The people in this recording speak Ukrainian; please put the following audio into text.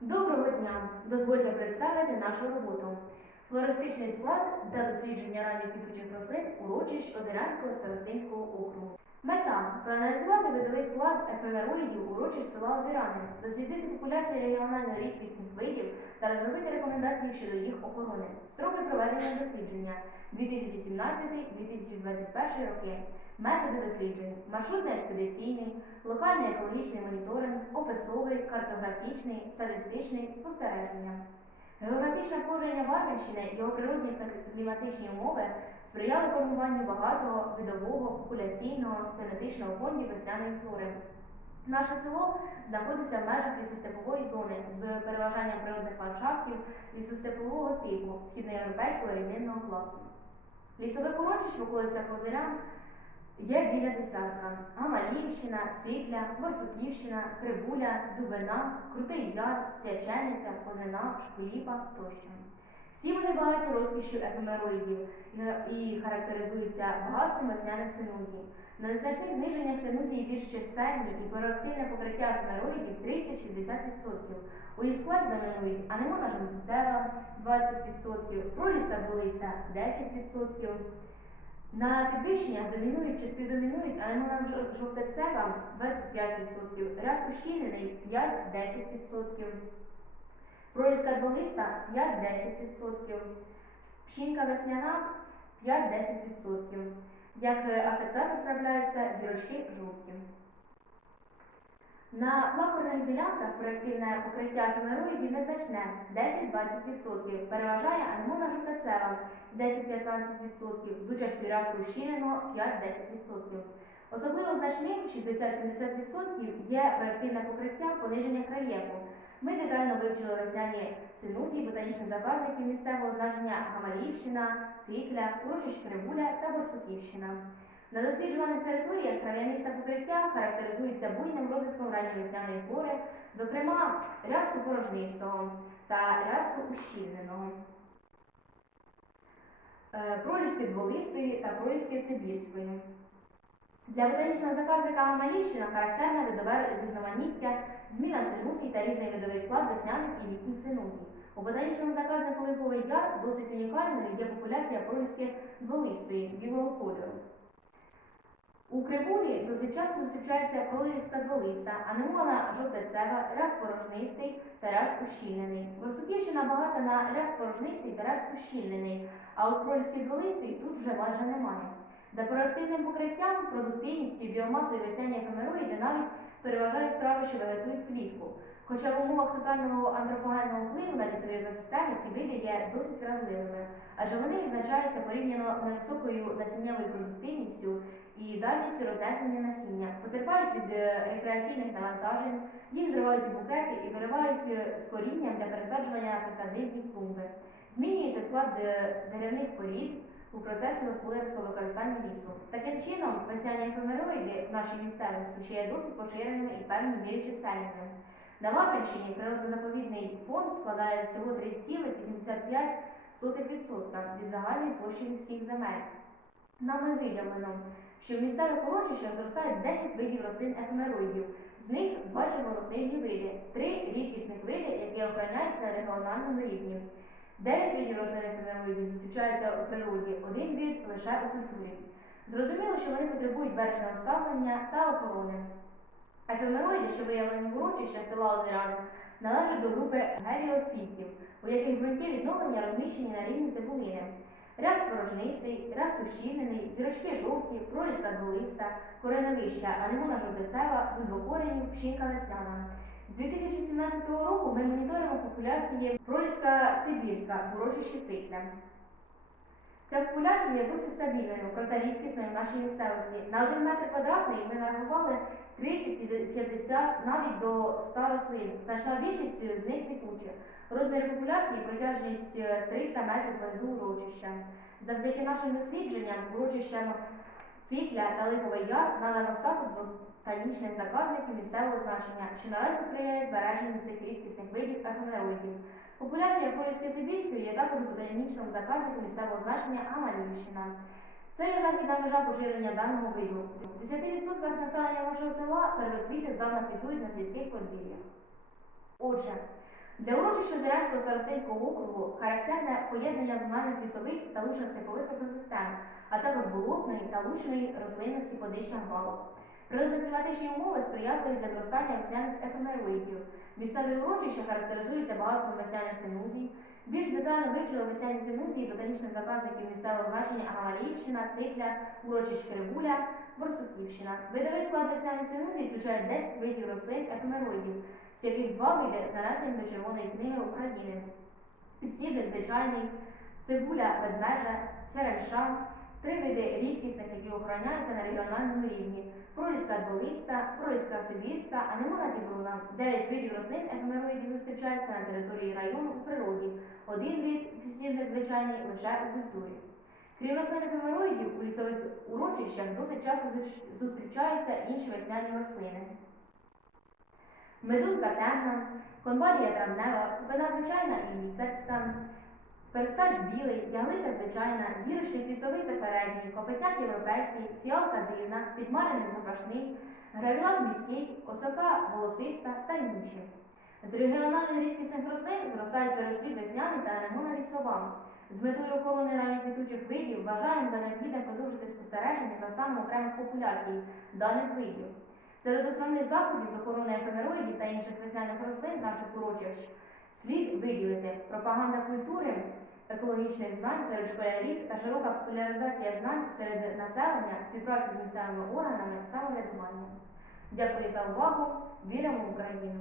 Доброго дня! Дозвольте представити нашу роботу. Флористичний склад та дослідження ранніх квітучих рослин урочищ Озерянського старостинського округу. Мета проаналізувати видовий склад ефемероїдів урочищ села Озеряни, дослідити популяції регіонально рідкісних видів та розробити рекомендації щодо їх охорони. Строки проведення дослідження 2017-2021 роки. Методи досліджень: маршрутно-експедиційний, локальний екологічний моніторинг, описовий, картографічний, статистичний, спостереження. Географічне положення Варвинщини, його природні та кліматичні умови сприяли формуванню багатого видового популяційного фенетичного фондів весняної флори. Наше село знаходиться в межах лісостепової зони з переважанням природних ландшафтів лісостепового типу східноєвропейського рівнинного класу. Лісових урочищ в Озерян Є біля десятка. Амаліївщина, Цикля, Борсуківщина, Крибуля, Дубина, Крутий Яр, Свячениця, Позина, Шкуліпа тощо. Всі вони багаті розкішю ефемероїдів і характеризуються багатством весняних синузій. На незначних зниженнях синузії більш чисельні і переактивне покриття ефемероїдів 30-60%. У їх складі домінують анемона жовтицева 20%, проліска болися 10%. На підвищеннях домінують чи співдомінують анемона жовтецева 25%, ряд ущільнений 5-10%, проліска дволиста 5-10%, пшінка весняна 5-10%. Як асектат трапляються зірочки жовті. На плакорних ділянках проєктивне покриття ефемероїдів незначне 10-20%, переважає анемона жовтацева 10-15%, з участю рязку щілено 5-10%. Особливо значним 60-70% є проєктивне покриття пониження рельєфу. Ми детально вивчили весняні синузії ботанічних заказників місцевого значення Гамаліївщина, Цикля, Урочищ Крибуля та Борсуківщина. На досліджуваних територіях трав'янисте покриття характеризується буйним розвитком ранньовесняної флори, зокрема рясту порожнистого та рясту ущільненого, е, проліски дволистої та проліски сибірської. Для ботанічного заказника Амалівщина характерне видове різноманіття, зміна синусій та різний видовий склад весняних і літніх синусій. У ботанічному заказнику Липовий яр досить унікальною є популяція проліски дволистої білого кольору. У Кривулі досить часто зустрічається пролистка дволиса, а анемона жовтецева, ряд порожнистий та раз ущільнений. Борсуківщина багата на ряд порожнистий ряд ущільнений, а от пролівський дволистий тут вже майже немає. За проактивним покриттям, продуктивністю біомасою весняні ефемероїди навіть трави, що вегетують влітку. Хоча в умовах тотального антропогенного впливу на лісові екосистеми ці види є досить вразливими, адже вони відзначаються порівняно невисокою насіннєвою продуктивністю і дальністю рознесення насіння, потерпають від е, рекреаційних навантажень, їх зривають у букети і виривають е, з корінням для пересаджування присадибні клумби. Змінюється склад е, деревних порід у процесі господарського використання лісу. Таким чином, весняні ефемероїди в нашій місцевості ще є досить поширеними і в певній мірі чисельними. На Ваприщині природозаповідний фонд складає всього 3,85% від загальної площі всіх земель. Нами виявлено, що в місцевих урочищах зростають 10 видів рослин ефемероїдів, з них два червонокнижні види, три рідкісних види, які охороняються на регіональному рівні. Дев'ять видів рослин ефемероїдів зустрічаються у природі, один вид лише у культурі. Зрозуміло, що вони потребують бережного ставлення та охорони. Ефемероїди, що виявлені в урочищах села Озеряни, належать до групи геліофітів, у яких ґрунті відновлення розміщені на рівні цибулини. Ряс порожнистий, ряс ущільнений, зірочки жовті, проліска дволиста, кореновища, анемона жовтицева, бульбокоренів, пшінка весняна. З 2017 року ми моніторимо популяції проліска сибірська в урочищі цикля. Ця популяція є досить стабільною, проте рідкісною в нашій місцевості. На 1 метр квадратний ми нарахували 30-50 навіть до 100 рослин. Значна більшість з них квітучі. Розміри популяції протяжність 300 метрів внизу урочища. Завдяки нашим дослідженням урочищам цикля та липовий яр надано статус ботанічних заказників місцевого значення, що наразі сприяє збереженню цих рідкісних видів ефемероїдів. Популяція Поліської Сибірської є також ботанічним заказником місцевого значення Амалівщина. Це є західна межа поширення даного виду. В 10% населення нашого села первоцвіти здавна квітують на сільських подвір'ях. Отже, Для урочища Зірянського старостинського округу характерне поєднання зональних лісових та лучно-степових екосистем, а також болотної та лучної рослинності по дищам балок. Природно-кліматичні умови сприятливі для зростання весняних ефемероїдів. Місцеві урочища характеризуються багатством весняних синузій. Більш детально вивчили весняні синузії ботанічних заказників місцевого значення Агамаліївщина, Цикля, урочищ Кривуля, Борсуківщина. Видовий склад весняних синузій включає 10 видів рослин ефемероїдів, з яких два види занесені до Червоної книги України. Підсніжник звичайний, цибуля ведмежа, черемша, три види рідкісних, які охороняються на регіональному рівні. Проліска дволиста, проліска сибірська, анемона тібруна. Дев'ять видів рослин ефемероїдів зустрічаються на території району у природі. Один вид підсніжник звичайний лише у культурі. Крім рослин ефемероїдів, у лісових урочищах досить часто зустрічаються інші весняні рослини. Медунка темна, конвалія травнева, купина звичайна і лікарська, перстач білий, яглиця звичайна, зірочник лісовий та середній, копитняк європейський, фіалка дивна, підмареник запашний, гравілат міський, осока волосиста та інші. З регіональних рідкісних рослин зростають пересвіт весняний та анемона лісова. З метою охорони ранніх квітучих видів вважаємо за необхідне продовжити спостереження за станом окремих популяцій даних видів. Серед основних заходів з охорони ефемероїдів та інших весняних рослин наших урочищ слід виділити пропаганда культури, екологічних знань серед школярів та широка популяризація знань серед населення, співпраця з місцевими органами самоврядування. Дякую за увагу. Віримо в Україну!